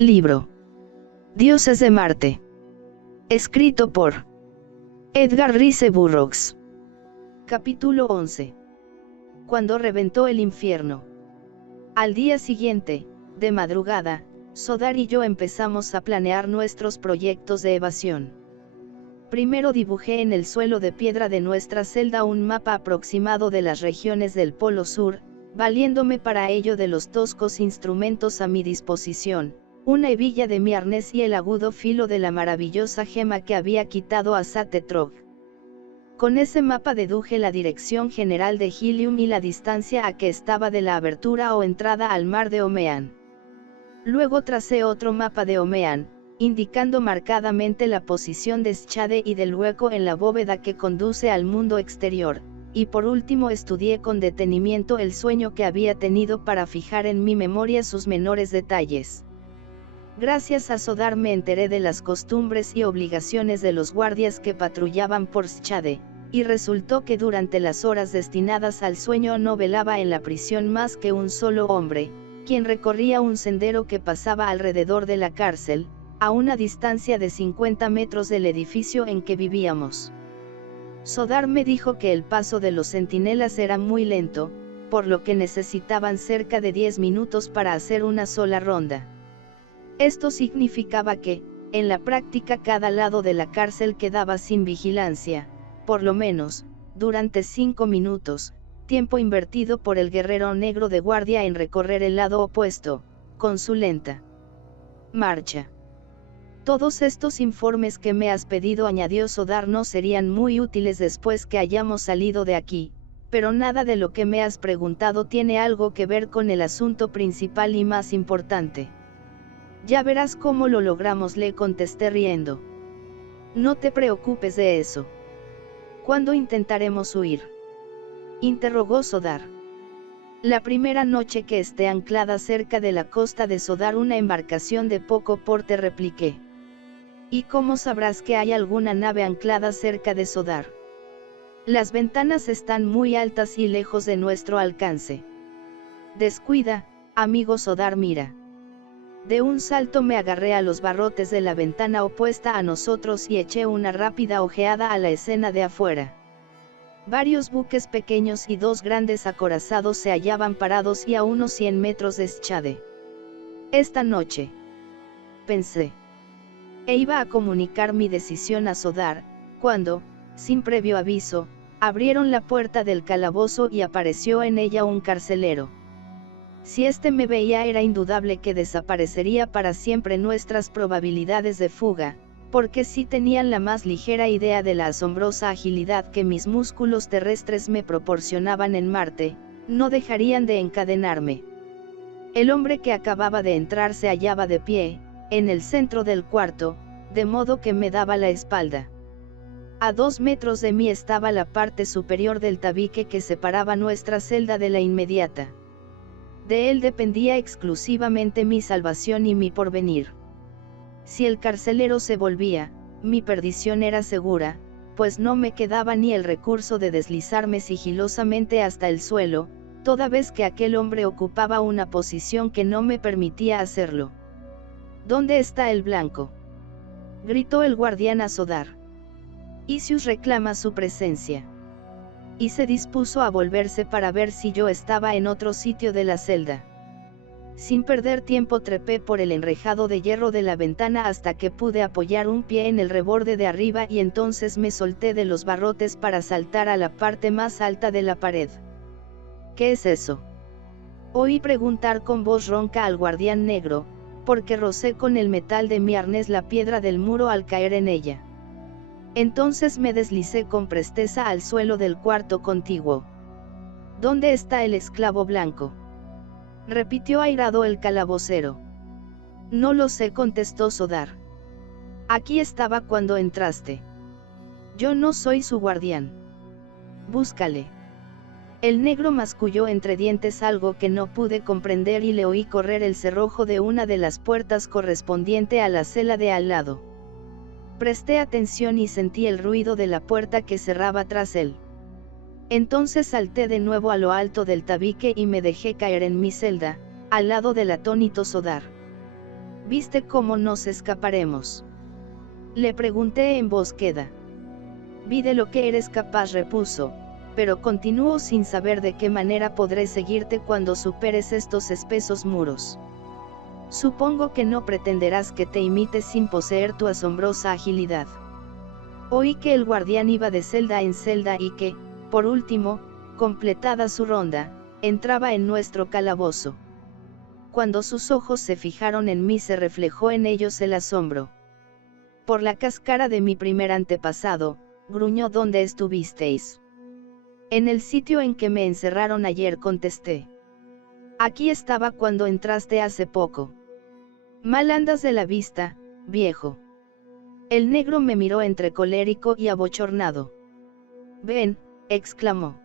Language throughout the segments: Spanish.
Libro. Dioses de Marte. Escrito por Edgar Rice Burroughs. Capítulo 11. Cuando reventó el infierno. Al día siguiente, de madrugada, Sodar y yo empezamos a planear nuestros proyectos de evasión. Primero dibujé en el suelo de piedra de nuestra celda un mapa aproximado de las regiones del Polo Sur, valiéndome para ello de los toscos instrumentos a mi disposición, una hebilla de mi arnés y el agudo filo de la maravillosa gema que había quitado a Satetrog. Con ese mapa deduje la dirección general de Helium y la distancia a que estaba de la abertura o entrada al mar de Omean. Luego tracé otro mapa de Omean, indicando marcadamente la posición de Schade y del hueco en la bóveda que conduce al mundo exterior, y por último estudié con detenimiento el sueño que había tenido para fijar en mi memoria sus menores detalles. Gracias a Sodar me enteré de las costumbres y obligaciones de los guardias que patrullaban por Schade, y resultó que durante las horas destinadas al sueño no velaba en la prisión más que un solo hombre, quien recorría un sendero que pasaba alrededor de la cárcel, a una distancia de 50 metros del edificio en que vivíamos. Sodar me dijo que el paso de los centinelas era muy lento, por lo que necesitaban cerca de 10 minutos para hacer una sola ronda. Esto significaba que, en la práctica, cada lado de la cárcel quedaba sin vigilancia, por lo menos, durante 5 minutos, tiempo invertido por el guerrero negro de guardia en recorrer el lado opuesto, con su lenta marcha. Todos estos informes que me has pedido, añadió Sodar, no serían muy útiles después que hayamos salido de aquí, pero nada de lo que me has preguntado tiene algo que ver con el asunto principal y más importante. Ya verás cómo lo logramos, le contesté riendo. No te preocupes de eso. ¿Cuándo intentaremos huir?, interrogó Sodar. La primera noche que esté anclada cerca de la costa de Sodar una embarcación de poco porte, repliqué. ¿Y cómo sabrás que hay alguna nave anclada cerca de Sodar? Las ventanas están muy altas y lejos de nuestro alcance. Descuida, amigo Sodar, mira. De un salto me agarré a los barrotes de la ventana opuesta a nosotros y eché una rápida ojeada a la escena de afuera. Varios buques pequeños y 2 grandes acorazados se hallaban parados y a unos 100 metros de Schade. Esta noche, pensé, e iba a comunicar mi decisión a Sodar, cuando, sin previo aviso, abrieron la puerta del calabozo y apareció en ella un carcelero. Si este me veía, era indudable que desaparecería para siempre nuestras probabilidades de fuga, porque si tenían la más ligera idea de la asombrosa agilidad que mis músculos terrestres me proporcionaban en Marte, no dejarían de encadenarme. El hombre que acababa de entrar se hallaba de pie, en el centro del cuarto, de modo que me daba la espalda. A 2 metros de mí estaba la parte superior del tabique que separaba nuestra celda de la inmediata. De él dependía exclusivamente mi salvación y mi porvenir. Si el carcelero se volvía, mi perdición era segura, pues no me quedaba ni el recurso de deslizarme sigilosamente hasta el suelo, toda vez que aquel hombre ocupaba una posición que no me permitía hacerlo. ¿Dónde está el blanco?, gritó el guardián a Sodar. Isius reclama su presencia. Y se dispuso a volverse para ver si yo estaba en otro sitio de la celda. Sin perder tiempo trepé por el enrejado de hierro de la ventana hasta que pude apoyar un pie en el reborde de arriba y entonces me solté de los barrotes para saltar a la parte más alta de la pared. ¿Qué es eso?, oí preguntar con voz ronca al guardián negro, porque rocé con el metal de mi arnés la piedra del muro al caer en ella. Entonces me deslicé con presteza al suelo del cuarto contiguo. ¿Dónde está el esclavo blanco?, repitió airado el calabocero. No lo sé, contestó Sodar. Aquí estaba cuando entraste. Yo no soy su guardián. Búscale. El negro masculló entre dientes algo que no pude comprender y le oí correr el cerrojo de una de las puertas correspondiente a la celda de al lado. Presté atención y sentí el ruido de la puerta que cerraba tras él. Entonces salté de nuevo a lo alto del tabique y me dejé caer en mi celda, al lado del atónito Sodar. ¿Viste cómo nos escaparemos? Le pregunté en voz queda. Vi de lo que eres capaz, repuso, pero continúo sin saber de qué manera podré seguirte cuando superes estos espesos muros. Supongo que no pretenderás que te imite sin poseer tu asombrosa agilidad. Oí que el guardián iba de celda en celda y que, por último, completada su ronda, entraba en nuestro calabozo. Cuando sus ojos se fijaron en mí se reflejó en ellos el asombro. Por la cáscara de mi primer antepasado, gruñó, ¿dónde estuvisteis? En el sitio en que me encerraron ayer, contesté. Aquí estaba cuando entraste hace poco. Mal andas de la vista, viejo. El negro me miró entre colérico y abochornado. Ven, exclamó.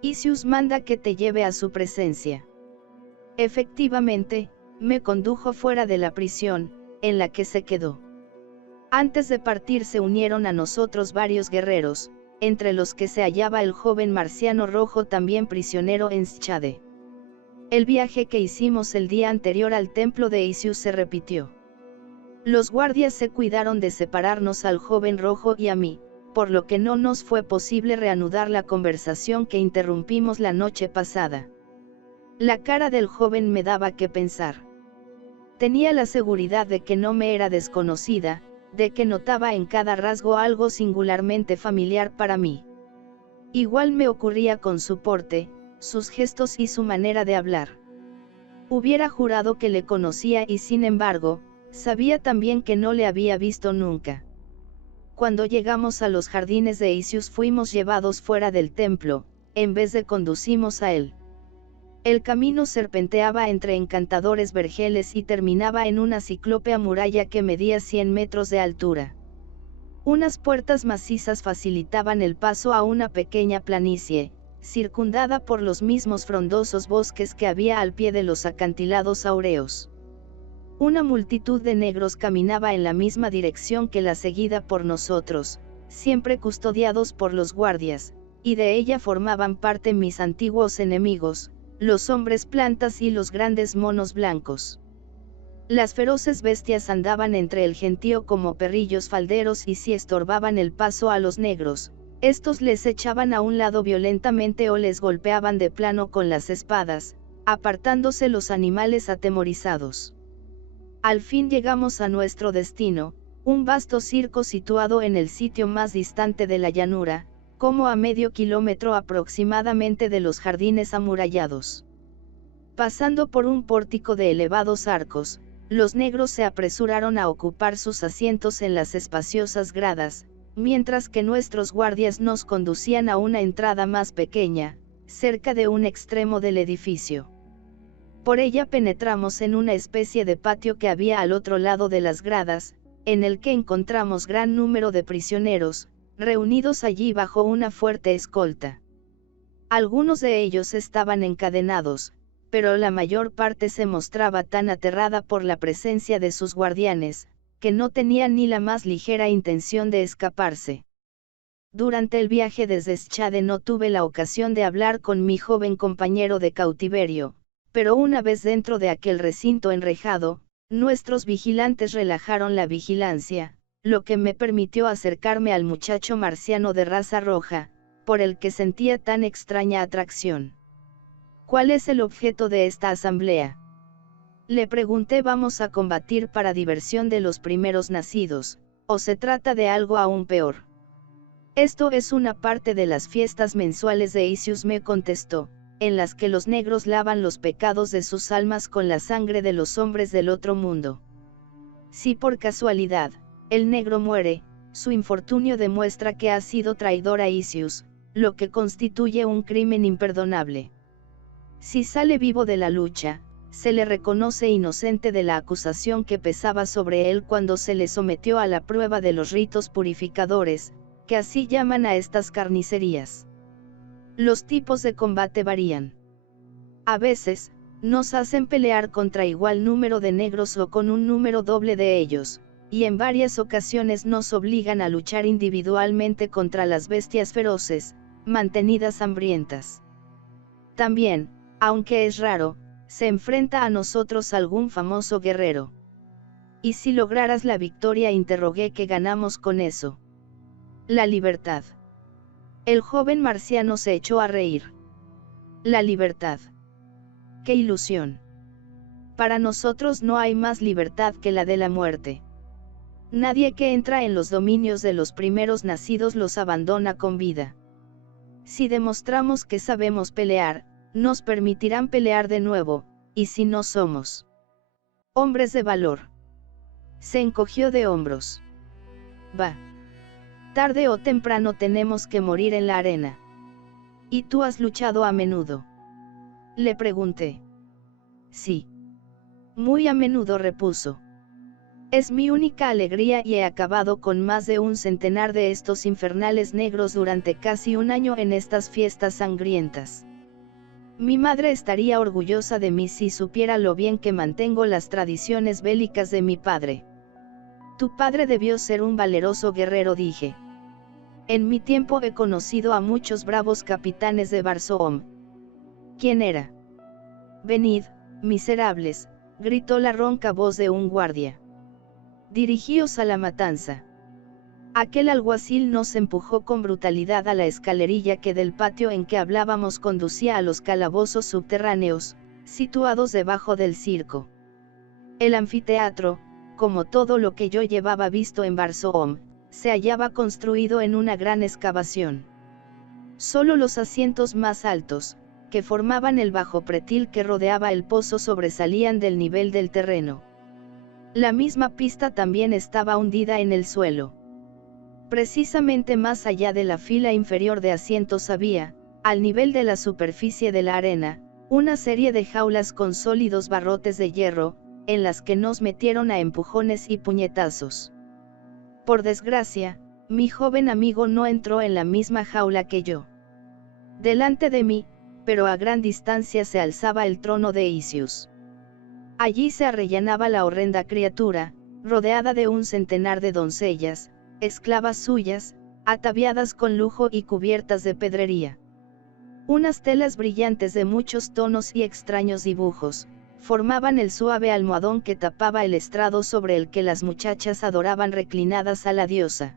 Isius manda que te lleve a su presencia. Efectivamente, me condujo fuera de la prisión, en la que se quedó. Antes de partir se unieron a nosotros varios guerreros, entre los que se hallaba el joven marciano rojo también prisionero en Schade. El viaje que hicimos el día anterior al templo de Isius se repitió. Los guardias se cuidaron de separarnos al joven rojo y a mí, por lo que no nos fue posible reanudar la conversación que interrumpimos la noche pasada. La cara del joven me daba que pensar. Tenía la seguridad de que no me era desconocida, de que notaba en cada rasgo algo singularmente familiar para mí. Igual me ocurría con su porte, sus gestos y su manera de hablar. Hubiera jurado que le conocía y sin embargo, sabía también que no le había visto nunca. Cuando llegamos a los jardines de Isius fuimos llevados fuera del templo, en vez de conducimos a él. El camino serpenteaba entre encantadores vergeles y terminaba en una ciclópea muralla que medía 100 metros de altura. Unas puertas macizas facilitaban el paso a una pequeña planicie, circundada por los mismos frondosos bosques que había al pie de los acantilados áureos. Una multitud de negros caminaba en la misma dirección que la seguida por nosotros, siempre custodiados por los guardias, y de ella formaban parte mis antiguos enemigos, los hombres plantas y los grandes monos blancos. Las feroces bestias andaban entre el gentío como perrillos falderos y si estorbaban el paso a los negros, estos les echaban a un lado violentamente o les golpeaban de plano con las espadas, apartándose los animales atemorizados. Al fin llegamos a nuestro destino, un vasto circo situado en el sitio más distante de la llanura, como a medio kilómetro aproximadamente de los jardines amurallados. Pasando por un pórtico de elevados arcos, los negros se apresuraron a ocupar sus asientos en las espaciosas gradas, mientras que nuestros guardias nos conducían a una entrada más pequeña, cerca de un extremo del edificio. Por ella penetramos en una especie de patio que había al otro lado de las gradas, en el que encontramos gran número de prisioneros, reunidos allí bajo una fuerte escolta. Algunos de ellos estaban encadenados, pero la mayor parte se mostraba tan aterrada por la presencia de sus guardianes, que no tenían ni la más ligera intención de escaparse. Durante el viaje desde Schade no tuve la ocasión de hablar con mi joven compañero de cautiverio, pero una vez dentro de aquel recinto enrejado, nuestros vigilantes relajaron la vigilancia, lo que me permitió acercarme al muchacho marciano de raza roja, por el que sentía tan extraña atracción. ¿Cuál es el objeto de esta asamblea? Le pregunté. ¿Vamos a combatir para diversión de los primeros nacidos, o se trata de algo aún peor? Esto es una parte de las fiestas mensuales de Isius, me contestó, en las que los negros lavan los pecados de sus almas con la sangre de los hombres del otro mundo. Si por casualidad, el negro muere, su infortunio demuestra que ha sido traidor a Isius, lo que constituye un crimen imperdonable. Si sale vivo de la lucha, se le reconoce inocente de la acusación que pesaba sobre él cuando se le sometió a la prueba de los ritos purificadores, que así llaman a estas carnicerías. Los tipos de combate varían. A veces, nos hacen pelear contra igual número de negros o con un número doble de ellos, y en varias ocasiones nos obligan a luchar individualmente contra las bestias feroces, mantenidas hambrientas. También, aunque es raro, se enfrenta a nosotros algún famoso guerrero. ¿Y si lograras la victoria? Interrogué. ¿Qué ganamos con eso? La libertad. El joven marciano se echó a reír. La libertad. ¡Qué ilusión! Para nosotros no hay más libertad que la de la muerte. Nadie que entra en los dominios de los primeros nacidos los abandona con vida. Si demostramos que sabemos pelear, nos permitirán pelear de nuevo, y si no somos hombres de valor. Se encogió de hombros. Va. Tarde o temprano tenemos que morir en la arena. ¿Y tú has luchado a menudo? Le pregunté. Sí. Muy a menudo, repuso. Es mi única alegría y he acabado con más de un centenar de estos infernales negros durante casi un año en estas fiestas sangrientas. Mi madre estaría orgullosa de mí si supiera lo bien que mantengo las tradiciones bélicas de mi padre. Tu padre debió ser un valeroso guerrero, dije. En mi tiempo he conocido a muchos bravos capitanes de Barsoom. ¿Quién era? Venid, miserables, gritó la ronca voz de un guardia. Dirigíos a la matanza. Aquel alguacil nos empujó con brutalidad a la escalerilla que del patio en que hablábamos conducía a los calabozos subterráneos, situados debajo del circo. El anfiteatro, como todo lo que yo llevaba visto en Barsoom, se hallaba construido en una gran excavación. Solo los asientos más altos, que formaban el bajo pretil que rodeaba el pozo, sobresalían del nivel del terreno. La misma pista también estaba hundida en el suelo. Precisamente más allá de la fila inferior de asientos había, al nivel de la superficie de la arena, una serie de jaulas con sólidos barrotes de hierro, en las que nos metieron a empujones y puñetazos. Por desgracia, mi joven amigo no entró en la misma jaula que yo. Delante de mí, pero a gran distancia, se alzaba el trono de Isius. Allí se arrellanaba la horrenda criatura, rodeada de un centenar de doncellas, esclavas suyas, ataviadas con lujo y cubiertas de pedrería. Unas telas brillantes de muchos tonos y extraños dibujos, formaban el suave almohadón que tapaba el estrado sobre el que las muchachas adoraban reclinadas a la diosa.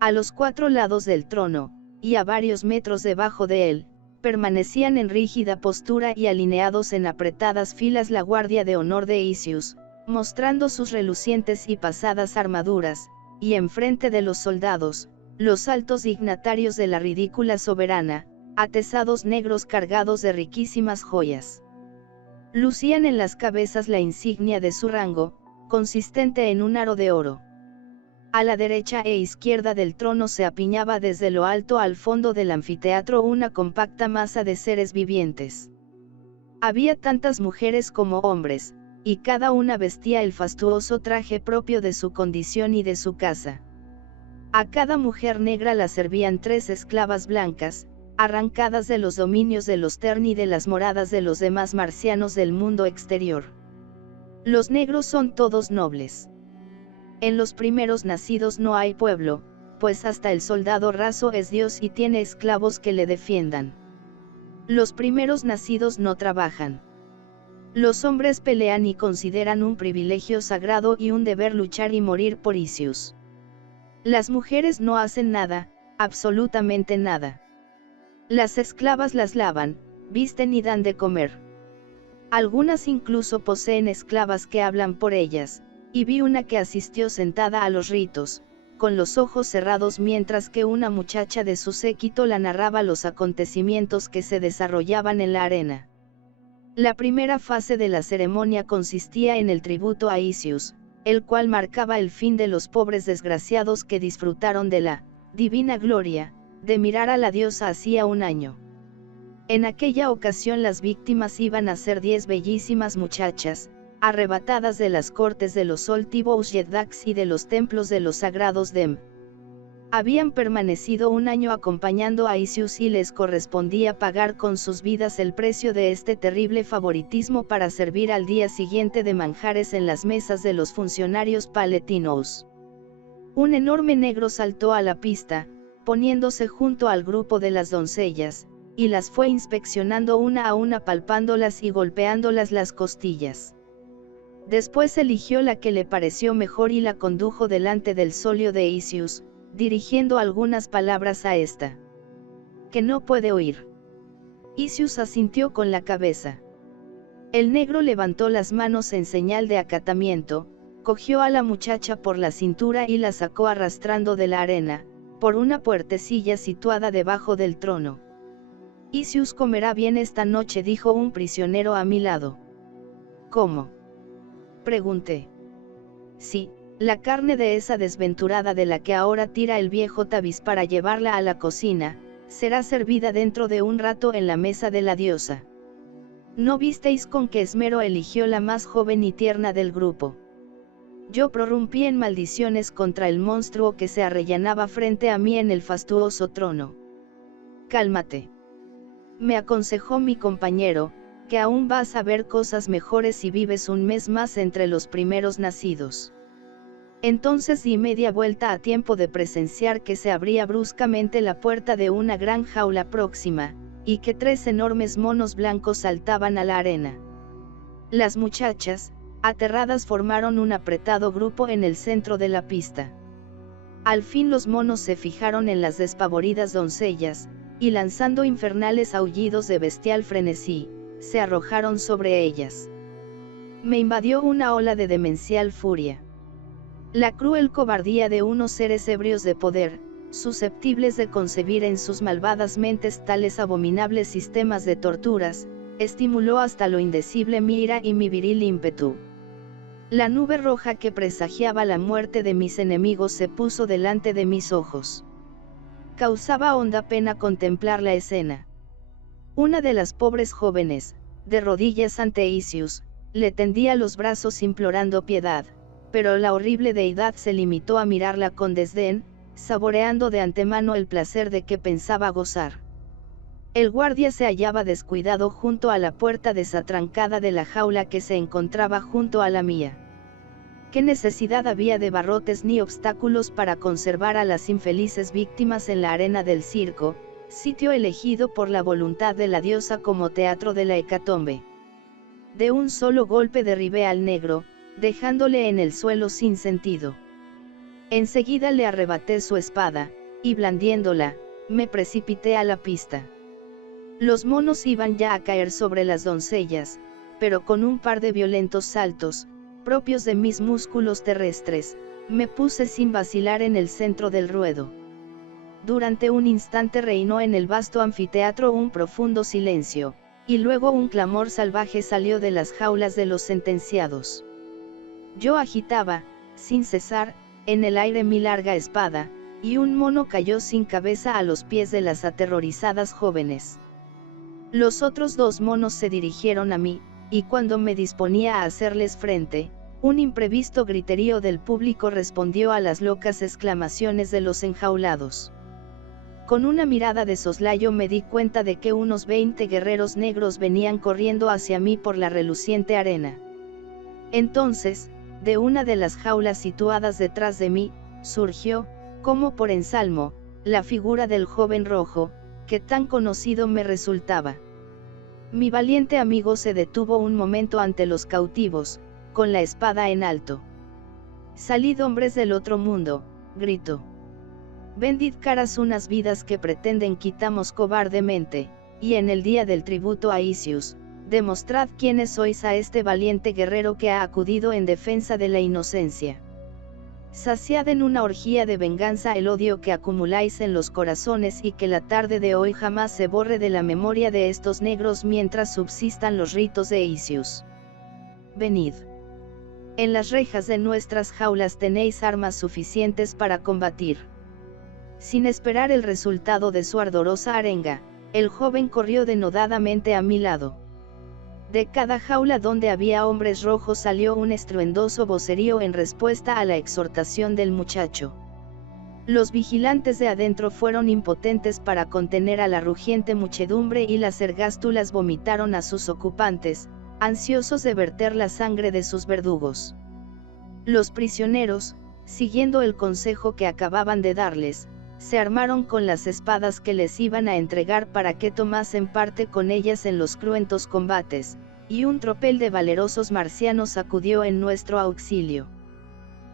A los 4 lados del trono, y a varios metros debajo de él, permanecían en rígida postura y alineados en apretadas filas la guardia de honor de Isius, mostrando sus relucientes y pasadas armaduras, y enfrente de los soldados, los altos dignatarios de la ridícula soberana, atezados negros cargados de riquísimas joyas. Lucían en las cabezas la insignia de su rango, consistente en un aro de oro. A la derecha e izquierda del trono se apiñaba desde lo alto al fondo del anfiteatro una compacta masa de seres vivientes. Había tantas mujeres como hombres, y cada una vestía el fastuoso traje propio de su condición y de su casa. A cada mujer negra la servían 3 esclavas blancas, arrancadas de los dominios de los Terni y de las moradas de los demás marcianos del mundo exterior. Los negros son todos nobles. En los primeros nacidos no hay pueblo, pues hasta el soldado raso es Dios y tiene esclavos que le defiendan. Los primeros nacidos no trabajan. Los hombres pelean y consideran un privilegio sagrado y un deber luchar y morir por Isius. Las mujeres no hacen nada, absolutamente nada. Las esclavas las lavan, visten y dan de comer. Algunas incluso poseen esclavas que hablan por ellas, y vi una que asistió sentada a los ritos, con los ojos cerrados mientras que una muchacha de su séquito la narraba los acontecimientos que se desarrollaban en la arena. La primera fase de la ceremonia consistía en el tributo a Isius, el cual marcaba el fin de los pobres desgraciados que disfrutaron de la divina gloria de mirar a la diosa hacía un año. En aquella ocasión las víctimas iban a ser 10 bellísimas muchachas, arrebatadas de las cortes de los Oltivos Yeddax y de los templos de los sagrados Dem. Habían permanecido un año acompañando a Isius y les correspondía pagar con sus vidas el precio de este terrible favoritismo para servir al día siguiente de manjares en las mesas de los funcionarios paletinos. Un enorme negro saltó a la pista, poniéndose junto al grupo de las doncellas, y las fue inspeccionando una a una, palpándolas y golpeándolas las costillas. Después eligió la que le pareció mejor y la condujo delante del solio de Isius, dirigiendo algunas palabras a esta. Que no puede oír. Isius asintió con la cabeza. El negro levantó las manos en señal de acatamiento, cogió a la muchacha por la cintura y la sacó arrastrando de la arena, por una puertecilla situada debajo del trono. Isius comerá bien esta noche, dijo un prisionero a mi lado. ¿Cómo? Pregunté. Sí, la carne de esa desventurada de la que ahora tira el viejo Tavis para llevarla a la cocina, será servida dentro de un rato en la mesa de la diosa. ¿No visteis con qué esmero eligió la más joven y tierna del grupo? Yo prorrumpí en maldiciones contra el monstruo que se arrellanaba frente a mí en el fastuoso trono. Cálmate. Me aconsejó mi compañero, que aún vas a ver cosas mejores si vives un mes más entre los primeros nacidos. Entonces di media vuelta a tiempo de presenciar que se abría bruscamente la puerta de una gran jaula próxima, y que 3 enormes monos blancos saltaban a la arena. Las muchachas, aterradas, formaron un apretado grupo en el centro de la pista. Al fin los monos se fijaron en las despavoridas doncellas, y lanzando infernales aullidos de bestial frenesí, se arrojaron sobre ellas. Me invadió una ola de demencial furia. La cruel cobardía de unos seres ebrios de poder, susceptibles de concebir en sus malvadas mentes tales abominables sistemas de torturas, estimuló hasta lo indecible mi ira y mi viril ímpetu. La nube roja que presagiaba la muerte de mis enemigos se puso delante de mis ojos. Causaba honda pena contemplar la escena. Una de las pobres jóvenes, de rodillas ante Isius, le tendía los brazos implorando piedad, pero la horrible deidad se limitó a mirarla con desdén, saboreando de antemano el placer de que pensaba gozar. El guardia se hallaba descuidado junto a la puerta desatrancada de la jaula que se encontraba junto a la mía. ¿Qué necesidad había de barrotes ni obstáculos para conservar a las infelices víctimas en la arena del circo, sitio elegido por la voluntad de la diosa como teatro de la hecatombe? De un solo golpe derribé al negro, dejándole en el suelo sin sentido. Enseguida le arrebaté su espada, y blandiéndola, me precipité a la pista. Los monos iban ya a caer sobre las doncellas, pero con un par de violentos saltos, propios de mis músculos terrestres, me puse sin vacilar en el centro del ruedo. Durante un instante reinó en el vasto anfiteatro un profundo silencio, y luego un clamor salvaje salió de las jaulas de los sentenciados. Yo agitaba, sin cesar, en el aire mi larga espada, y un mono cayó sin cabeza a los pies de las aterrorizadas jóvenes. Los otros 2 monos se dirigieron a mí, y cuando me disponía a hacerles frente, un imprevisto griterío del público respondió a las locas exclamaciones de los enjaulados. Con una mirada de soslayo me di cuenta de que unos 20 guerreros negros venían corriendo hacia mí por la reluciente arena. Entonces, de una de las jaulas situadas detrás de mí, surgió, como por ensalmo, la figura del joven rojo, que tan conocido me resultaba. Mi valiente amigo se detuvo un momento ante los cautivos, con la espada en alto. «Salid, hombres del otro mundo», gritó. «Vendid caras unas vidas que pretenden quitamos cobardemente, y en el día del tributo a Isius, demostrad quiénes sois a este valiente guerrero que ha acudido en defensa de la inocencia. Saciad en una orgía de venganza el odio que acumuláis en los corazones y que la tarde de hoy jamás se borre de la memoria de estos negros mientras subsistan los ritos de Isius. Venid. En las rejas de nuestras jaulas tenéis armas suficientes para combatir». Sin esperar el resultado de su ardorosa arenga, el joven corrió denodadamente a mi lado. De cada jaula donde había hombres rojos salió un estruendoso vocerío en respuesta a la exhortación del muchacho. Los vigilantes de adentro fueron impotentes para contener a la rugiente muchedumbre y las ergástulas vomitaron a sus ocupantes, ansiosos de verter la sangre de sus verdugos. Los prisioneros, siguiendo el consejo que acababan de darles, se armaron con las espadas que les iban a entregar para que tomasen parte con ellas en los cruentos combates, y un tropel de valerosos marcianos acudió en nuestro auxilio.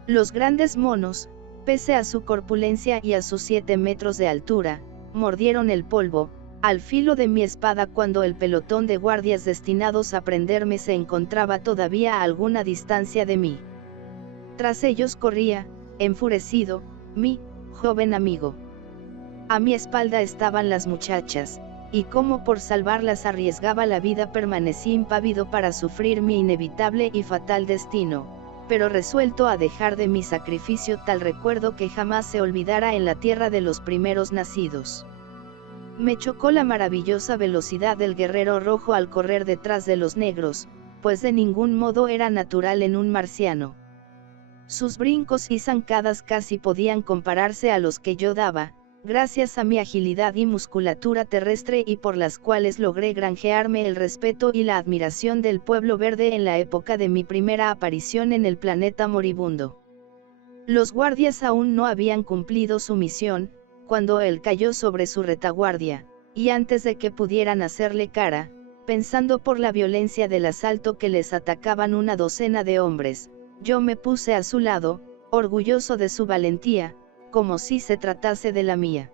Los grandes monos, pese a su corpulencia y a sus 7 metros de altura, mordieron el polvo, al filo de mi espada cuando el pelotón de guardias destinados a prenderme se encontraba todavía a alguna distancia de mí. Tras ellos corría, enfurecido, mi joven amigo. A mi espalda estaban las muchachas, y como por salvarlas arriesgaba la vida permanecí impávido para sufrir mi inevitable y fatal destino, pero resuelto a dejar de mi sacrificio tal recuerdo que jamás se olvidara en la tierra de los primeros nacidos. Me chocó la maravillosa velocidad del guerrero rojo al correr detrás de los negros, pues de ningún modo era natural en un marciano. Sus brincos y zancadas casi podían compararse a los que yo daba, gracias a mi agilidad y musculatura terrestre y por las cuales logré granjearme el respeto y la admiración del pueblo verde en la época de mi primera aparición en el planeta moribundo. Los guardias aún no habían cumplido su misión, cuando él cayó sobre su retaguardia, y antes de que pudieran hacerle cara, pensando por la violencia del asalto que les atacaban una docena de hombres, yo me puse a su lado, orgulloso de su valentía, como si se tratase de la mía.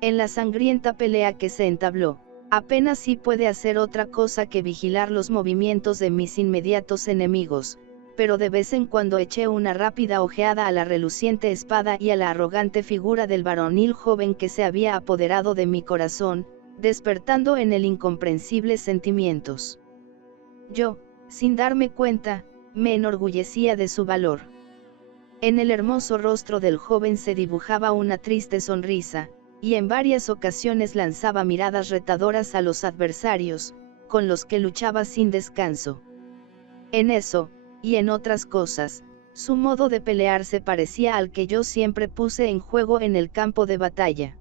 En la sangrienta pelea que se entabló, apenas sí puede hacer otra cosa que vigilar los movimientos de mis inmediatos enemigos, pero de vez en cuando eché una rápida ojeada a la reluciente espada y a la arrogante figura del varonil joven que se había apoderado de mi corazón, despertando en él incomprensibles sentimientos. Yo, sin darme cuenta, me enorgullecía de su valor. En el hermoso rostro del joven se dibujaba una triste sonrisa, y en varias ocasiones lanzaba miradas retadoras a los adversarios, con los que luchaba sin descanso. En eso, y en otras cosas, su modo de pelear se parecía al que yo siempre puse en juego en el campo de batalla.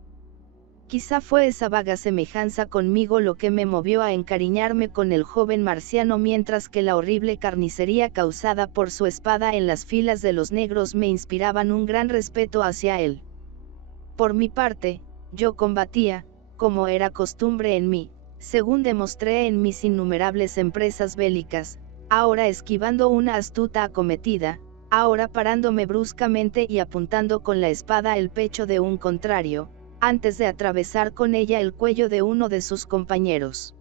Quizá fue esa vaga semejanza conmigo lo que me movió a encariñarme con el joven marciano mientras que la horrible carnicería causada por su espada en las filas de los negros me inspiraban un gran respeto hacia él. Por mi parte, yo combatía, como era costumbre en mí, según demostré en mis innumerables empresas bélicas, ahora esquivando una astuta acometida, ahora parándome bruscamente y apuntando con la espada el pecho de un contrario, antes de atravesar con ella el cuello de uno de sus compañeros.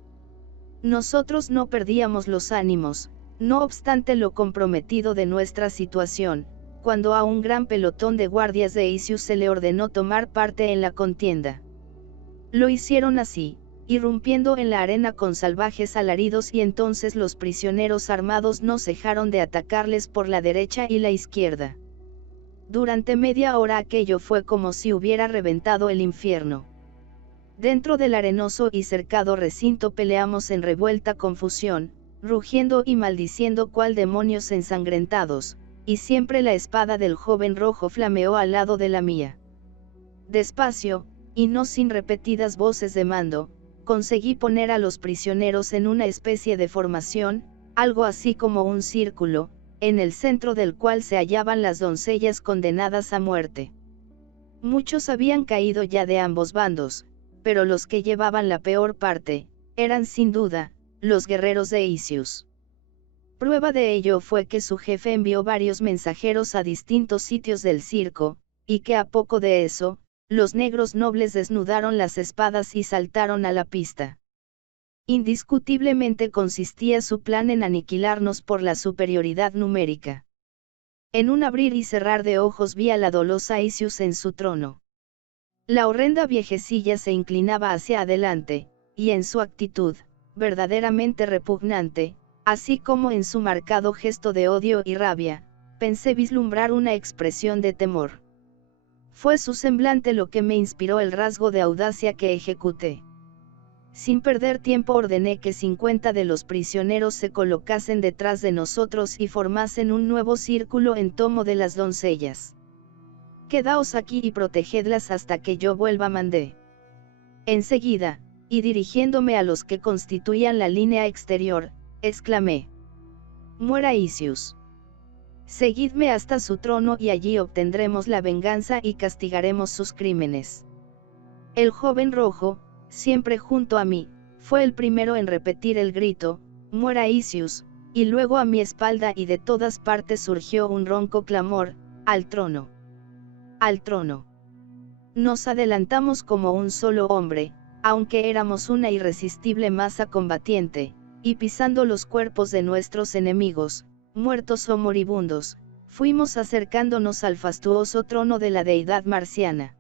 Nosotros no perdíamos los ánimos, no obstante lo comprometido de nuestra situación, cuando a un gran pelotón de guardias de Isius se le ordenó tomar parte en la contienda. Lo hicieron así, irrumpiendo en la arena con salvajes alaridos y entonces los prisioneros armados no cejaron de atacarles por la derecha y la izquierda. Durante media hora aquello fue como si hubiera reventado el infierno. Dentro del arenoso y cercado recinto peleamos en revuelta confusión, rugiendo y maldiciendo cual demonios ensangrentados, y siempre la espada del joven rojo flameó al lado de la mía. Despacio, y no sin repetidas voces de mando, conseguí poner a los prisioneros en una especie de formación, algo así como un círculo, en el centro del cual se hallaban las doncellas condenadas a muerte. Muchos habían caído ya de ambos bandos, pero los que llevaban la peor parte, eran sin duda, los guerreros de Isius. Prueba de ello fue que su jefe envió varios mensajeros a distintos sitios del circo, y que a poco de eso, los negros nobles desnudaron las espadas y saltaron a la pista. Indiscutiblemente consistía su plan en aniquilarnos por la superioridad numérica. En un abrir y cerrar de ojos vi a la dolosa Isius en su trono. La horrenda viejecilla se inclinaba hacia adelante, y en su actitud, verdaderamente repugnante, así como en su marcado gesto de odio y rabia, pensé vislumbrar una expresión de temor. Fue su semblante lo que me inspiró el rasgo de audacia que ejecuté. Sin perder tiempo ordené que 50 de los prisioneros se colocasen detrás de nosotros y formasen un nuevo círculo en tomo de las doncellas. Quedaos aquí y protegedlas hasta que yo vuelva, mandé. Enseguida, y dirigiéndome a los que constituían la línea exterior, exclamé: muera Isius. Seguidme hasta su trono y allí obtendremos la venganza y castigaremos sus crímenes. El joven rojo, siempre junto a mí, fue el primero en repetir el grito, muera Isius, y luego a mi espalda y de todas partes surgió un ronco clamor, al trono. Al trono. Nos adelantamos como un solo hombre, aunque éramos una irresistible masa combatiente, y pisando los cuerpos de nuestros enemigos, muertos o moribundos, fuimos acercándonos al fastuoso trono de la deidad marciana.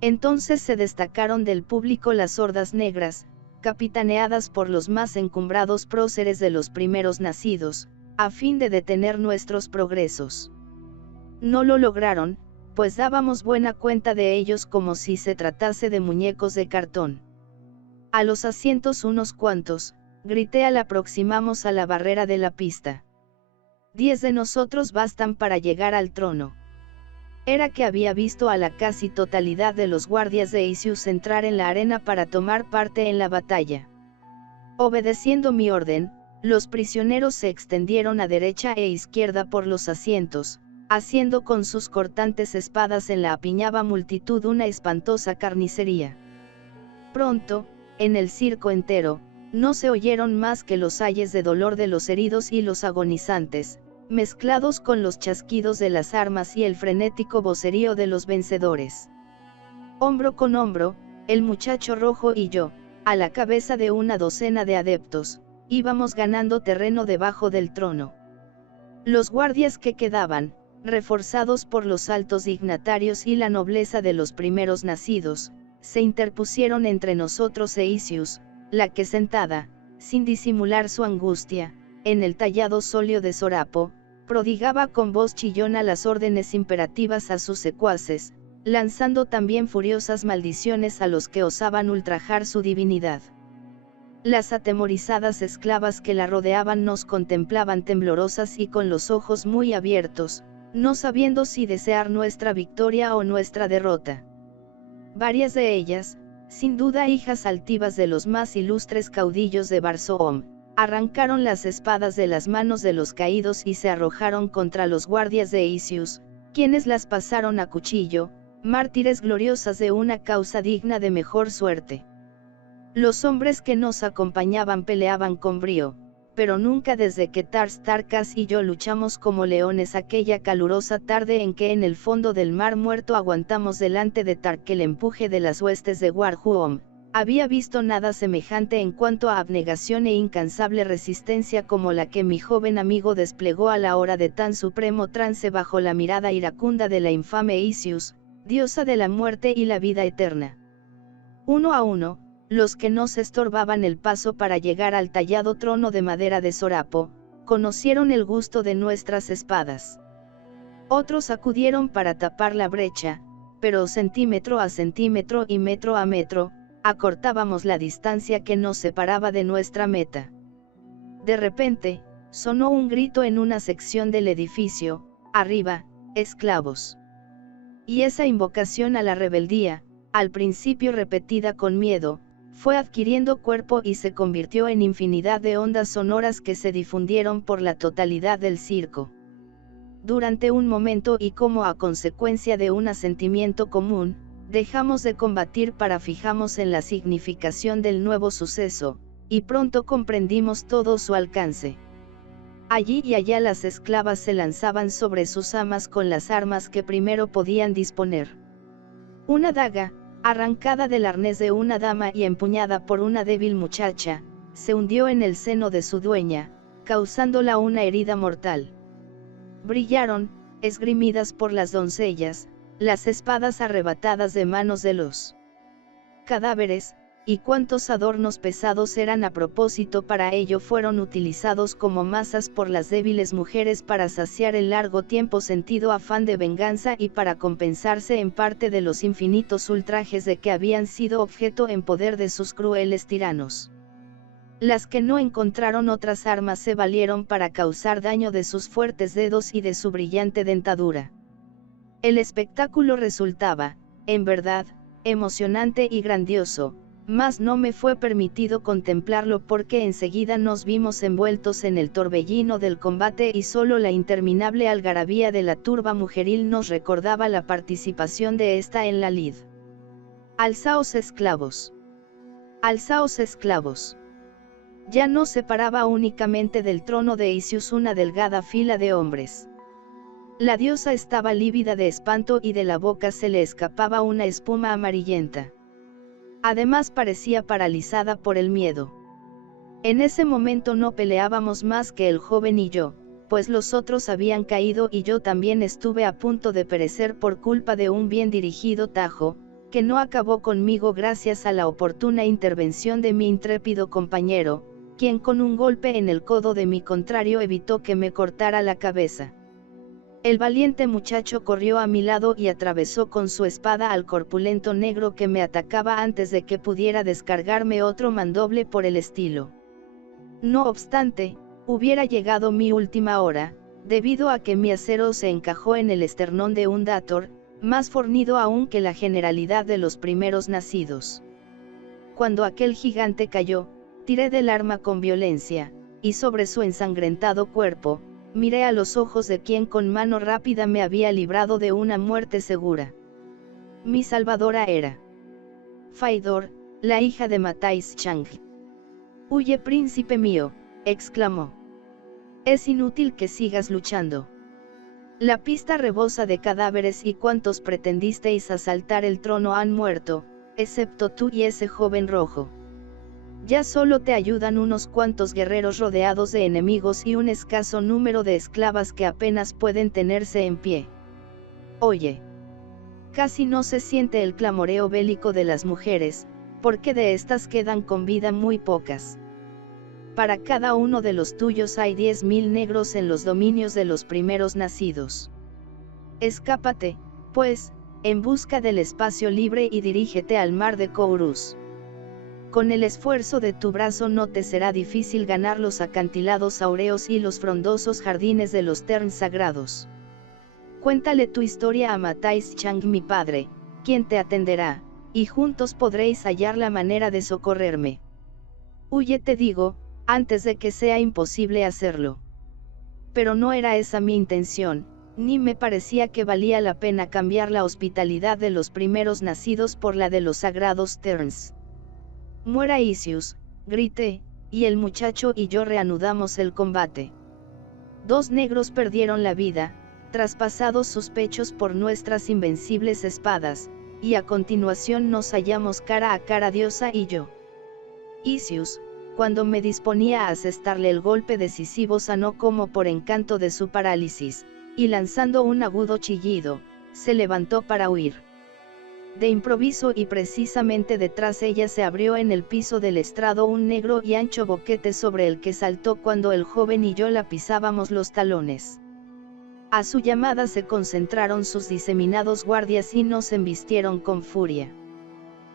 Entonces se destacaron del público las hordas negras, capitaneadas por los más encumbrados próceres de los primeros nacidos, a fin de detener nuestros progresos. No lo lograron, pues dábamos buena cuenta de ellos como si se tratase de muñecos de cartón. A los asientos unos cuantos, grité al aproximamos a la barrera de la pista. 10 de nosotros bastan para llegar al trono. Era que había visto a la casi totalidad de los guardias de Isius entrar en la arena para tomar parte en la batalla. Obedeciendo mi orden, los prisioneros se extendieron a derecha e izquierda por los asientos, haciendo con sus cortantes espadas en la apiñada multitud una espantosa carnicería. Pronto, en el circo entero, no se oyeron más que los ayes de dolor de los heridos y los agonizantes, mezclados con los chasquidos de las armas y el frenético vocerío de los vencedores. Hombro con hombro, el muchacho rojo y yo, a la cabeza de una docena de adeptos, íbamos ganando terreno debajo del trono. Los guardias que quedaban, reforzados por los altos dignatarios y la nobleza de los primeros nacidos, se interpusieron entre nosotros e Isius, la que sentada, sin disimular su angustia, en el tallado solio de Sorapo, prodigaba con voz chillona las órdenes imperativas a sus secuaces, lanzando también furiosas maldiciones a los que osaban ultrajar su divinidad. Las atemorizadas esclavas que la rodeaban nos contemplaban temblorosas y con los ojos muy abiertos, no sabiendo si desear nuestra victoria o nuestra derrota. Varias de ellas, sin duda hijas altivas de los más ilustres caudillos de Barsoom, arrancaron las espadas de las manos de los caídos y se arrojaron contra los guardias de Isius, quienes las pasaron a cuchillo, mártires gloriosas de una causa digna de mejor suerte. Los hombres que nos acompañaban peleaban con brío, pero nunca desde que Tars Tarkas y yo luchamos como leones aquella calurosa tarde en que en el fondo del mar muerto aguantamos delante de Tark el empuje de las huestes de Warhuom, había visto nada semejante en cuanto a abnegación e incansable resistencia como la que mi joven amigo desplegó a la hora de tan supremo trance bajo la mirada iracunda de la infame Isius, diosa de la muerte y la vida eterna. Uno a uno, los que nos estorbaban el paso para llegar al tallado trono de madera de Sorapo, conocieron el gusto de nuestras espadas. Otros acudieron para tapar la brecha, pero centímetro a centímetro y metro a metro, acortábamos la distancia que nos separaba de nuestra meta. De repente, sonó un grito en una sección del edificio: arriba, esclavos. Y esa invocación a la rebeldía, al principio repetida con miedo, fue adquiriendo cuerpo y se convirtió en infinidad de ondas sonoras que se difundieron por la totalidad del circo. Durante un momento y como a consecuencia de un asentimiento común, dejamos de combatir para fijarnos en la significación del nuevo suceso, y pronto comprendimos todo su alcance. Allí y allá las esclavas se lanzaban sobre sus amas con las armas que primero podían disponer. Una daga, arrancada del arnés de una dama y empuñada por una débil muchacha, se hundió en el seno de su dueña, causándola una herida mortal. Brillaron, esgrimidas por las doncellas, las espadas arrebatadas de manos de los cadáveres, y cuantos adornos pesados eran a propósito para ello fueron utilizados como masas por las débiles mujeres para saciar el largo tiempo sentido afán de venganza y para compensarse en parte de los infinitos ultrajes de que habían sido objeto en poder de sus crueles tiranos. Las que no encontraron otras armas se valieron para causar daño de sus fuertes dedos y de su brillante dentadura. El espectáculo resultaba, en verdad, emocionante y grandioso, mas no me fue permitido contemplarlo porque enseguida nos vimos envueltos en el torbellino del combate y solo la interminable algarabía de la turba mujeril nos recordaba la participación de esta en la lid. Alzaos esclavos. Alzaos esclavos. Ya no separaba únicamente del trono de Isius una delgada fila de hombres. La diosa estaba lívida de espanto y de la boca se le escapaba una espuma amarillenta. Además parecía paralizada por el miedo. En ese momento no peleábamos más que el joven y yo, pues los otros habían caído y yo también estuve a punto de perecer por culpa de un bien dirigido tajo, que no acabó conmigo gracias a la oportuna intervención de mi intrépido compañero, quien con un golpe en el codo de mi contrario evitó que me cortara la cabeza. El valiente muchacho corrió a mi lado y atravesó con su espada al corpulento negro que me atacaba antes de que pudiera descargarme otro mandoble por el estilo. No obstante, hubiera llegado mi última hora, debido a que mi acero se encajó en el esternón de un dátor, más fornido aún que la generalidad de los primeros nacidos. Cuando aquel gigante cayó, tiré del arma con violencia, y sobre su ensangrentado cuerpo, miré a los ojos de quien con mano rápida me había librado de una muerte segura. Mi salvadora era Faidor, la hija de Matais Chang. «Huye, príncipe mío», exclamó. «Es inútil que sigas luchando. La pista rebosa de cadáveres y cuantos pretendisteis asaltar el trono han muerto, excepto tú y ese joven rojo. Ya solo te ayudan unos cuantos guerreros rodeados de enemigos y un escaso número de esclavas que apenas pueden tenerse en pie. Oye. Casi no se siente el clamoreo bélico de las mujeres, porque de estas quedan con vida muy pocas. Para cada uno de los tuyos hay 10.000 negros en los dominios de los primeros nacidos. Escápate, pues, en busca del espacio libre y dirígete al mar de Kourus. Con el esfuerzo de tu brazo no te será difícil ganar los acantilados áureos y los frondosos jardines de los Terns sagrados. Cuéntale tu historia a Matais Chang mi padre, quien te atenderá, y juntos podréis hallar la manera de socorrerme. Huye, te digo, antes de que sea imposible hacerlo. Pero no era esa mi intención, ni me parecía que valía la pena cambiar la hospitalidad de los primeros nacidos por la de los sagrados Terns. Muera Isius, grité, y el muchacho y yo reanudamos el combate. 2 negros perdieron la vida, traspasados sus pechos por nuestras invencibles espadas, y a continuación nos hallamos cara a cara diosa y yo. Isius, cuando me disponía a asestarle el golpe decisivo, sanó como por encanto de su parálisis, y lanzando un agudo chillido, se levantó para huir. De improviso y precisamente detrás ella se abrió en el piso del estrado un negro y ancho boquete sobre el que saltó cuando el joven y yo la pisábamos los talones. A su llamada se concentraron sus diseminados guardias y nos embistieron con furia.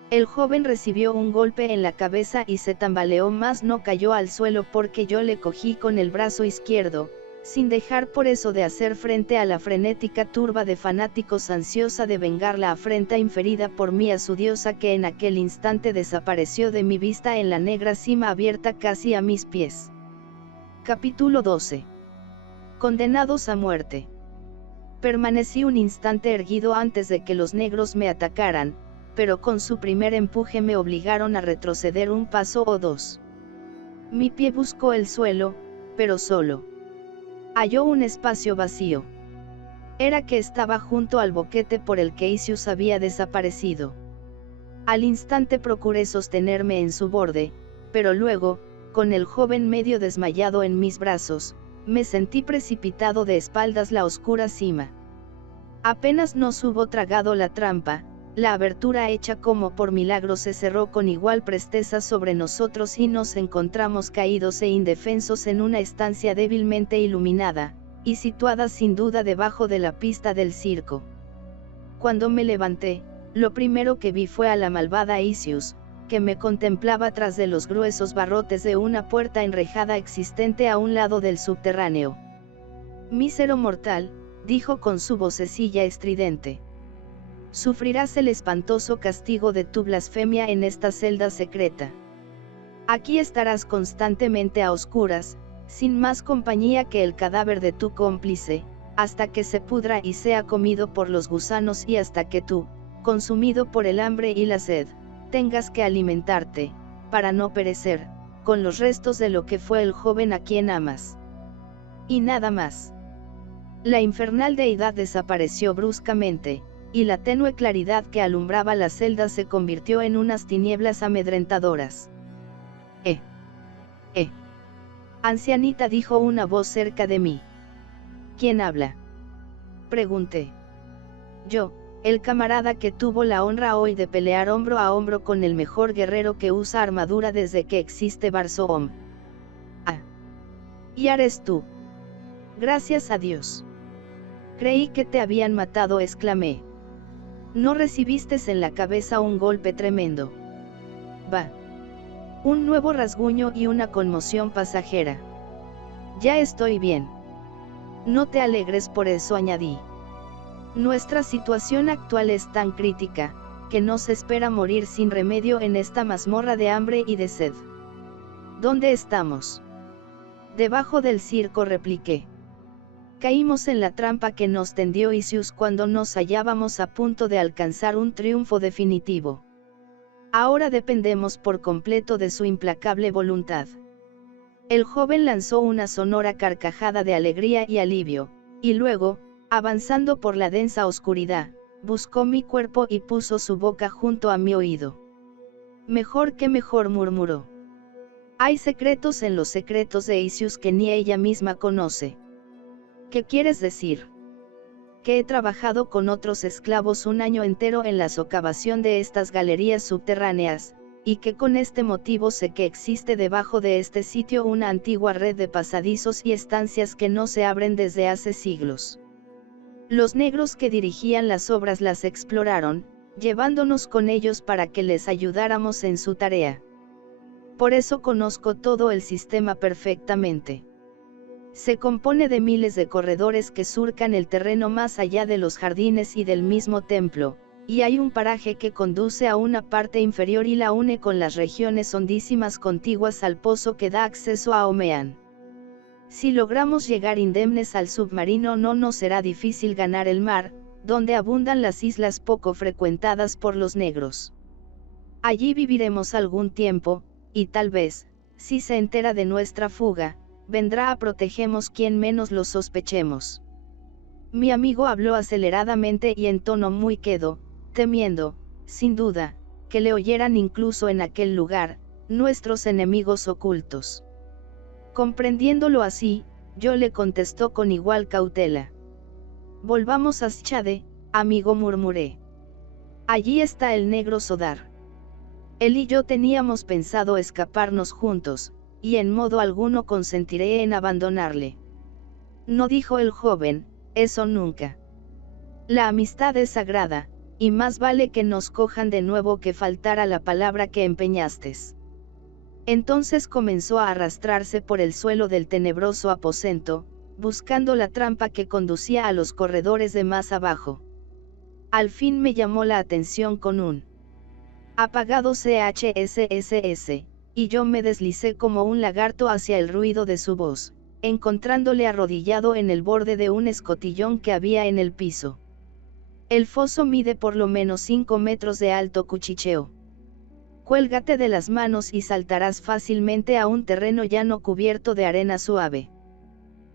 El joven recibió un golpe en la cabeza y se tambaleó, mas no cayó al suelo porque yo le cogí con el brazo izquierdo, sin dejar por eso de hacer frente a la frenética turba de fanáticos ansiosa de vengar la afrenta inferida por mí a su diosa, que en aquel instante desapareció de mi vista en la negra cima abierta casi a mis pies. Capítulo 12. Condenados a muerte. Permanecí un instante erguido antes de que los negros me atacaran, pero con su primer empuje me obligaron a retroceder un paso o dos. Mi pie buscó el suelo, pero solo halló un espacio vacío. Era que estaba junto al boquete por el que Isius había desaparecido. Al instante procuré sostenerme en su borde, pero luego, con el joven medio desmayado en mis brazos, me sentí precipitado de espaldas la oscura cima. Apenas nos hubo tragado la trampa, la abertura hecha como por milagro se cerró con igual presteza sobre nosotros y nos encontramos caídos e indefensos en una estancia débilmente iluminada, y situada sin duda debajo de la pista del circo. Cuando me levanté, lo primero que vi fue a la malvada Isius, que me contemplaba tras de los gruesos barrotes de una puerta enrejada existente a un lado del subterráneo. «Mísero mortal», dijo con su vocecilla estridente. «Sufrirás el espantoso castigo de tu blasfemia en esta celda secreta. Aquí estarás constantemente a oscuras, sin más compañía que el cadáver de tu cómplice, hasta que se pudra y sea comido por los gusanos y hasta que tú, consumido por el hambre y la sed, tengas que alimentarte, para no perecer, con los restos de lo que fue el joven a quien amas. Y nada más. La infernal deidad desapareció bruscamente, y la tenue claridad que alumbraba la celda se convirtió en unas tinieblas amedrentadoras. Ancianita, dijo una voz cerca de mí. ¿Quién habla?, pregunté. Yo, el camarada que tuvo la honra hoy de pelear hombro a hombro con el mejor guerrero que usa armadura desde que existe Barsoom. Ah. ¿Y eres tú? Gracias a Dios. Creí que te habían matado, exclamé. ¿No recibiste en la cabeza un golpe tremendo? Va. Un nuevo rasguño y una conmoción pasajera. Ya estoy bien. No te alegres por eso, añadí. Nuestra situación actual es tan crítica, que nos espera morir sin remedio en esta mazmorra de hambre y de sed. ¿Dónde estamos? Debajo del circo, repliqué. Caímos en la trampa que nos tendió Isius cuando nos hallábamos a punto de alcanzar un triunfo definitivo. Ahora dependemos por completo de su implacable voluntad. El joven lanzó una sonora carcajada de alegría y alivio, y luego, avanzando por la densa oscuridad, buscó mi cuerpo y puso su boca junto a mi oído. Mejor que mejor, murmuró. Hay secretos en los secretos de Isius que ni ella misma conoce. ¿Qué quieres decir? Que he trabajado con otros esclavos un año entero en la socavación de estas galerías subterráneas, y que con este motivo sé que existe debajo de este sitio una antigua red de pasadizos y estancias que no se abren desde hace siglos. Los negros que dirigían las obras las exploraron, llevándonos con ellos para que les ayudáramos en su tarea. Por eso conozco todo el sistema perfectamente. Se compone de miles de corredores que surcan el terreno más allá de los jardines y del mismo templo, y hay un paraje que conduce a una parte inferior y la une con las regiones hondísimas contiguas al pozo que da acceso a Omean. Si logramos llegar indemnes al submarino, no nos será difícil ganar el mar, donde abundan las islas poco frecuentadas por los negros. Allí viviremos algún tiempo, y tal vez, si se entera de nuestra fuga, vendrá a protegernos quien menos lo sospechemos. Mi amigo habló aceleradamente y en tono muy quedo, temiendo, sin duda, que le oyeran incluso en aquel lugar, nuestros enemigos ocultos. Comprendiéndolo así, yo le contestó con igual cautela. Volvamos a Schade, amigo, murmuré. Allí está el negro Sodar. Él y yo teníamos pensado escaparnos juntos, y en modo alguno consentiré en abandonarle. No, dijo el joven, eso nunca. La amistad es sagrada, y más vale que nos cojan de nuevo que faltar a la palabra que empeñaste. Entonces comenzó a arrastrarse por el suelo del tenebroso aposento, buscando la trampa que conducía a los corredores de más abajo. Al fin me llamó la atención con un apagado CHSSS, y yo me deslicé como un lagarto hacia el ruido de su voz, encontrándole arrodillado en el borde de un escotillón que había en el piso. El foso mide por lo menos 5 metros de alto, cuchicheó. Cuélgate de las manos y saltarás fácilmente a un terreno llano cubierto de arena suave.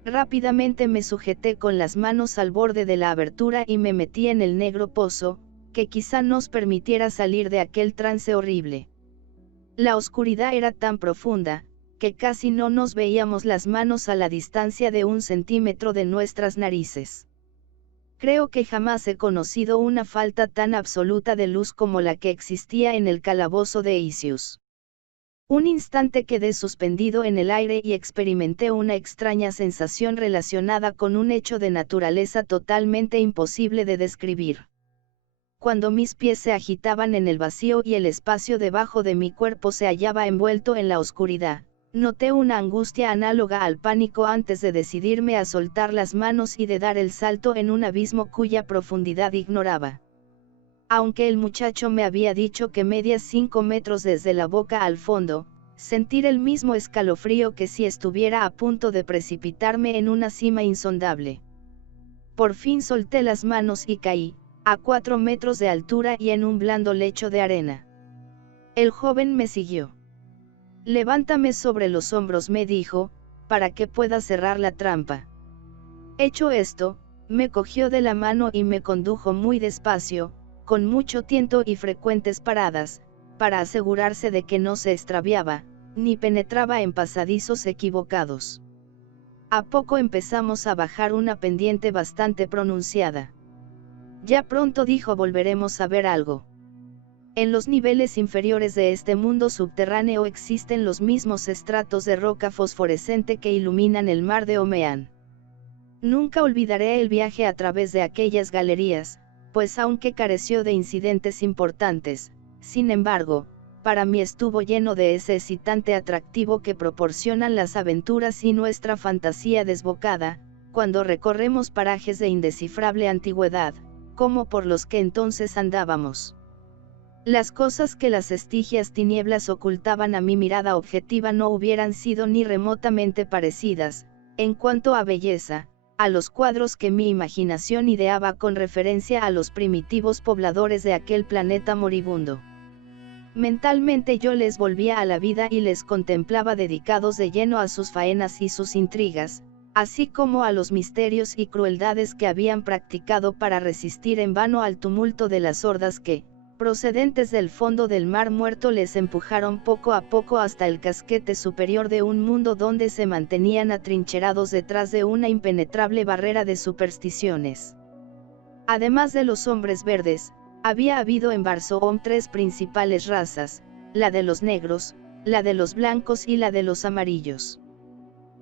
Rápidamente me sujeté con las manos al borde de la abertura y me metí en el negro pozo, que quizá nos permitiera salir de aquel trance horrible. La oscuridad era tan profunda, que casi no nos veíamos las manos a la distancia de 1 centímetro de nuestras narices. Creo que jamás he conocido una falta tan absoluta de luz como la que existía en el calabozo de Isius. Un instante quedé suspendido en el aire y experimenté una extraña sensación relacionada con un hecho de naturaleza totalmente imposible de describir. Cuando mis pies se agitaban en el vacío y el espacio debajo de mi cuerpo se hallaba envuelto en la oscuridad, noté una angustia análoga al pánico antes de decidirme a soltar las manos y de dar el salto en un abismo cuya profundidad ignoraba. Aunque el muchacho me había dicho que medía 5 metros desde la boca al fondo, sentir el mismo escalofrío que si estuviera a punto de precipitarme en una cima insondable. Por fin solté las manos y caí, a 4 metros de altura y en un blando lecho de arena. El joven me siguió. Levántame sobre los hombros, me dijo, para que pueda cerrar la trampa. Hecho esto, me cogió de la mano y me condujo muy despacio, con mucho tiento y frecuentes paradas, para asegurarse de que no se extraviaba, ni penetraba en pasadizos equivocados. A poco empezamos a bajar una pendiente bastante pronunciada. Ya pronto, dijo, volveremos a ver algo. En los niveles inferiores de este mundo subterráneo existen los mismos estratos de roca fosforescente que iluminan el mar de Omeán. Nunca olvidaré el viaje a través de aquellas galerías, pues aunque careció de incidentes importantes, sin embargo, para mí estuvo lleno de ese excitante atractivo que proporcionan las aventuras y nuestra fantasía desbocada, cuando recorremos parajes de indescifrable antigüedad, como por los que entonces andábamos. Las cosas que las estigias tinieblas ocultaban a mi mirada objetiva no hubieran sido ni remotamente parecidas, en cuanto a belleza, a los cuadros que mi imaginación ideaba con referencia a los primitivos pobladores de aquel planeta moribundo. Mentalmente yo les volvía a la vida y les contemplaba dedicados de lleno a sus faenas y sus intrigas, así como a los misterios y crueldades que habían practicado para resistir en vano al tumulto de las hordas que, procedentes del fondo del mar muerto, les empujaron poco a poco hasta el casquete superior de un mundo donde se mantenían atrincherados detrás de una impenetrable barrera de supersticiones. Además de los hombres verdes, había habido en Barsoom 3 principales razas, la de los negros, la de los blancos y la de los amarillos.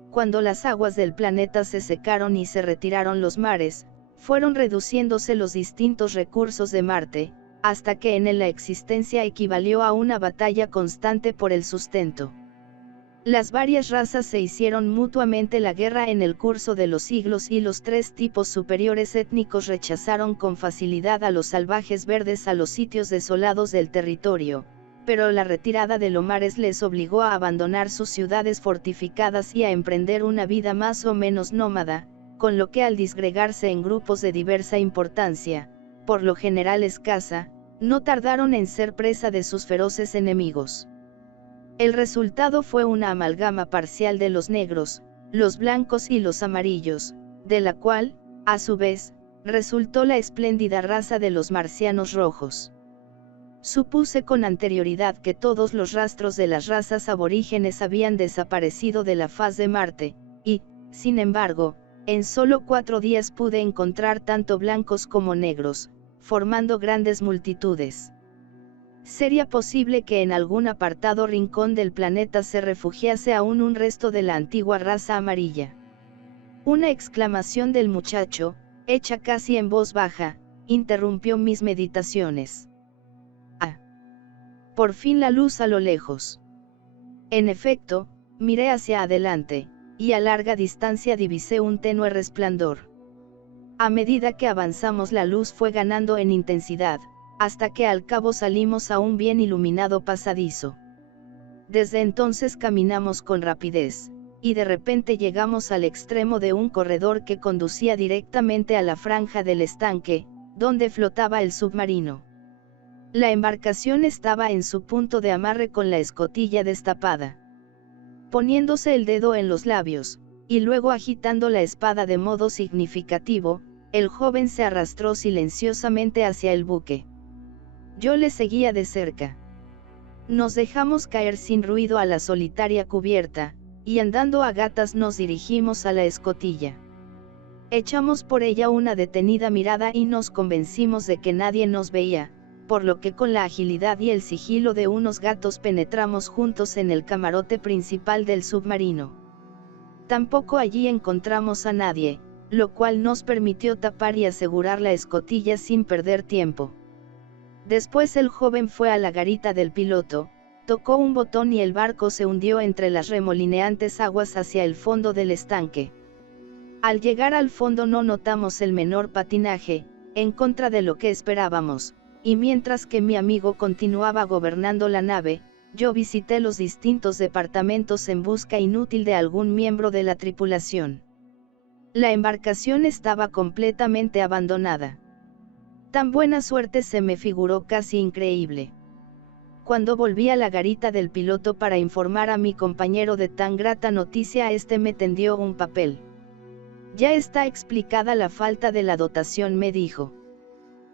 Cuando las aguas del planeta se secaron y se retiraron los mares, fueron reduciéndose los distintos recursos de Marte, hasta que en él la existencia equivalió a una batalla constante por el sustento. Las varias razas se hicieron mutuamente la guerra en el curso de los siglos y los 3 tipos superiores étnicos rechazaron con facilidad a los salvajes verdes a los sitios desolados del territorio, pero la retirada de los mares les obligó a abandonar sus ciudades fortificadas y a emprender una vida más o menos nómada, con lo que al disgregarse en grupos de diversa importancia, por lo general escasa, no tardaron en ser presa de sus feroces enemigos. El resultado fue una amalgama parcial de los negros, los blancos y los amarillos, de la cual, a su vez, resultó la espléndida raza de los marcianos rojos. Supuse con anterioridad que todos los rastros de las razas aborígenes habían desaparecido de la faz de Marte, y, sin embargo, en solo 4 días pude encontrar tanto blancos como negros, formando grandes multitudes. ¿Sería posible que en algún apartado rincón del planeta se refugiase aún un resto de la antigua raza amarilla? Una exclamación del muchacho, hecha casi en voz baja, interrumpió mis meditaciones. Ah. Por fin la luz a lo lejos. En efecto, miré hacia adelante, y a larga distancia divisé un tenue resplandor. A medida que avanzamos la luz fue ganando en intensidad, hasta que al cabo salimos a un bien iluminado pasadizo. Desde entonces caminamos con rapidez, y de repente llegamos al extremo de un corredor que conducía directamente a la franja del estanque, donde flotaba el submarino. La embarcación estaba en su punto de amarre con la escotilla destapada. Poniéndose el dedo en los labios, y luego agitando la espada de modo significativo, el joven se arrastró silenciosamente hacia el buque. Yo le seguía de cerca. Nos dejamos caer sin ruido a la solitaria cubierta, y andando a gatas nos dirigimos a la escotilla. Echamos por ella una detenida mirada y nos convencimos de que nadie nos veía, por lo que con la agilidad y el sigilo de unos gatos penetramos juntos en el camarote principal del submarino. Tampoco allí encontramos a nadie, lo cual nos permitió tapar y asegurar la escotilla sin perder tiempo. Después el joven fue a la garita del piloto, tocó un botón y el barco se hundió entre las remolineantes aguas hacia el fondo del estanque. Al llegar al fondo no notamos el menor patinaje, en contra de lo que esperábamos, y mientras que mi amigo continuaba gobernando la nave, yo visité los distintos departamentos en busca inútil de algún miembro de la tripulación. La embarcación estaba completamente abandonada. Tan buena suerte se me figuró casi increíble. Cuando volví a la garita del piloto para informar a mi compañero de tan grata noticia, este me tendió un papel. Ya está explicada la falta de la dotación, me dijo.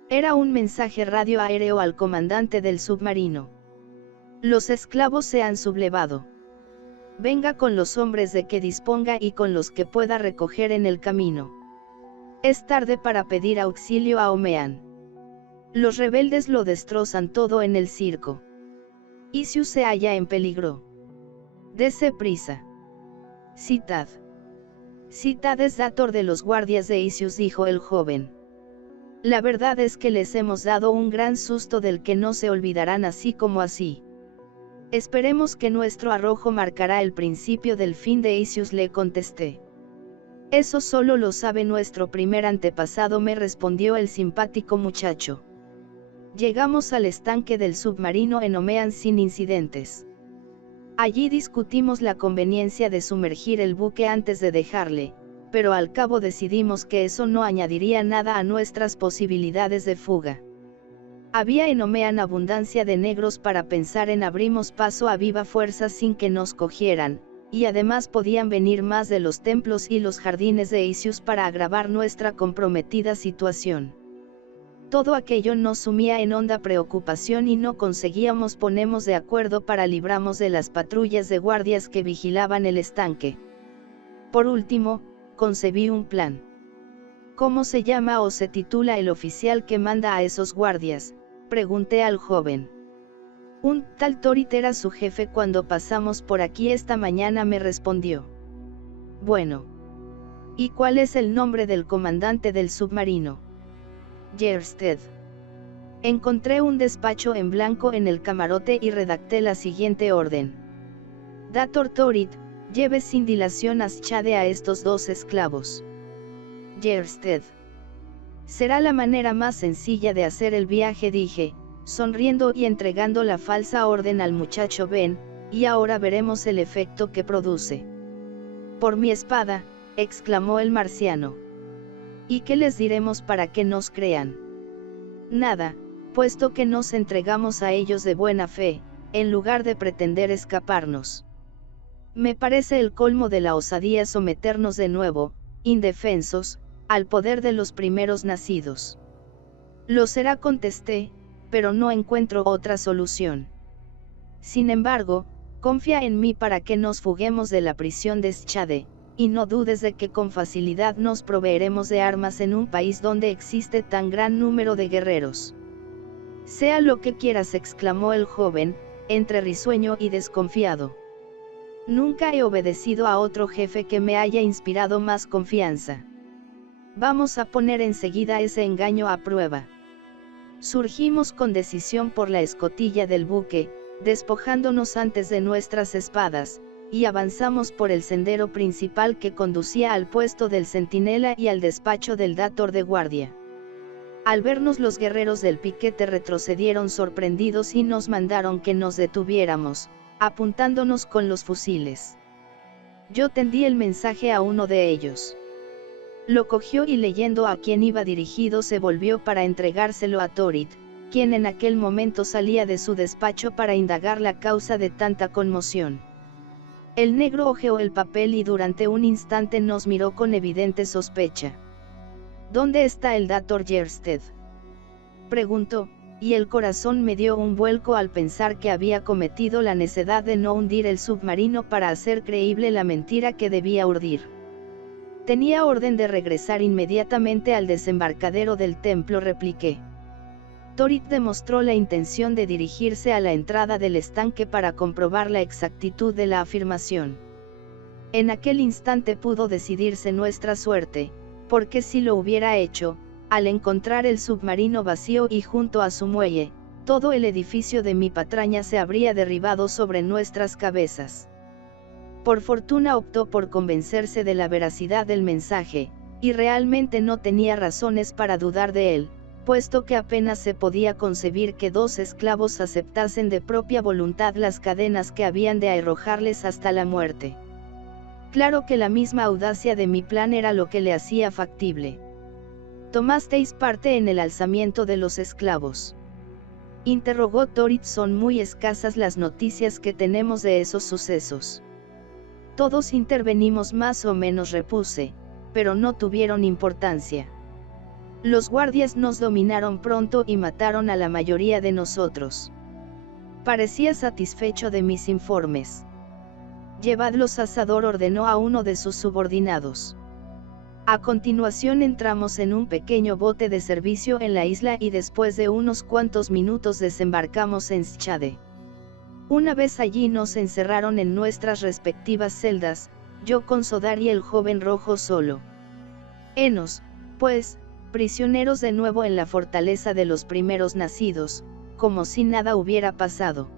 Era un mensaje radioaéreo al comandante del submarino. Los esclavos se han sublevado. Venga con los hombres de que disponga y con los que pueda recoger en el camino. Es tarde para pedir auxilio a Omean. Los rebeldes lo destrozan todo en el circo. Isius se halla en peligro. Dese prisa. Citad. Citad es dator de los guardias de Isius, dijo el joven. La verdad es que les hemos dado un gran susto del que no se olvidarán así como así. Esperemos que nuestro arrojo marcará el principio del fin de Isius, le contesté. Eso solo lo sabe nuestro primer antepasado, me respondió el simpático muchacho. Llegamos al estanque del submarino en Omean sin incidentes. Allí discutimos la conveniencia de sumergir el buque antes de dejarle, pero al cabo decidimos que eso no añadiría nada a nuestras posibilidades de fuga. Había en Omean abundancia de negros para pensar en abrimos paso a viva fuerza sin que nos cogieran, y además podían venir más de los templos y los jardines de Isius para agravar nuestra comprometida situación. Todo aquello nos sumía en honda preocupación y no conseguíamos ponernos de acuerdo para librarnos de las patrullas de guardias que vigilaban el estanque. Por último, concebí un plan. ¿Cómo se llama o se titula el oficial que manda a esos guardias?, pregunté al joven. Un tal Torit era su jefe cuando pasamos por aquí esta mañana, me respondió. Bueno. ¿Y cuál es el nombre del comandante del submarino? Gersted. Encontré un despacho en blanco en el camarote y redacté la siguiente orden. Dator Torit, lleve sin dilación a Schade a estos dos esclavos. Gersted. Será la manera más sencilla de hacer el viaje, dije, sonriendo y entregando la falsa orden al muchacho Ben, y ahora veremos el efecto que produce. Por mi espada, exclamó el marciano. ¿Y qué les diremos para que nos crean? Nada, puesto que nos entregamos a ellos de buena fe, en lugar de pretender escaparnos. Me parece el colmo de la osadía someternos de nuevo, indefensos, al poder de los primeros nacidos. Lo será, contesté, pero no encuentro otra solución. Sin embargo, confía en mí para que nos fuguemos de la prisión de Schade, y no dudes de que con facilidad nos proveeremos de armas en un país donde existe tan gran número de guerreros. Sea lo que quieras, exclamó el joven, entre risueño y desconfiado. Nunca he obedecido a otro jefe que me haya inspirado más confianza. Vamos a poner enseguida ese engaño a prueba. Surgimos con decisión por la escotilla del buque, despojándonos antes de nuestras espadas, y avanzamos por el sendero principal que conducía al puesto del centinela y al despacho del dator de guardia. Al vernos, los guerreros del piquete retrocedieron sorprendidos y nos mandaron que nos detuviéramos, apuntándonos con los fusiles. Yo tendí el mensaje a uno de ellos. Lo cogió y, leyendo a quién iba dirigido, se volvió para entregárselo a Torit, quien en aquel momento salía de su despacho para indagar la causa de tanta conmoción. El negro hojeó el papel y durante un instante nos miró con evidente sospecha. ¿Dónde está el dator Gersted?, preguntó, y el corazón me dio un vuelco al pensar que había cometido la necedad de no hundir el submarino para hacer creíble la mentira que debía urdir. Tenía orden de regresar inmediatamente al desembarcadero del templo, repliqué. Torit demostró la intención de dirigirse a la entrada del estanque para comprobar la exactitud de la afirmación. En aquel instante pudo decidirse nuestra suerte, porque si lo hubiera hecho, al encontrar el submarino vacío y junto a su muelle, todo el edificio de mi patraña se habría derribado sobre nuestras cabezas. Por fortuna optó por convencerse de la veracidad del mensaje, y realmente no tenía razones para dudar de él, puesto que apenas se podía concebir que dos esclavos aceptasen de propia voluntad las cadenas que habían de arrojarles hasta la muerte. Claro que la misma audacia de mi plan era lo que le hacía factible. ¿Tomasteis parte en el alzamiento de los esclavos? interrogó Torit. Son muy escasas las noticias que tenemos de esos sucesos. Todos intervenimos más o menos, repuse, pero no tuvieron importancia. Los guardias nos dominaron pronto y mataron a la mayoría de nosotros. Parecía satisfecho de mis informes. Llevadlos a Sador, ordenó a uno de sus subordinados. A continuación entramos en un pequeño bote de servicio en la isla y después de unos cuantos minutos desembarcamos en Schade. Una vez allí nos encerraron en nuestras respectivas celdas, yo con Sodar y el joven rojo solo. Henos, pues, prisioneros de nuevo en la fortaleza de los primeros nacidos, como si nada hubiera pasado.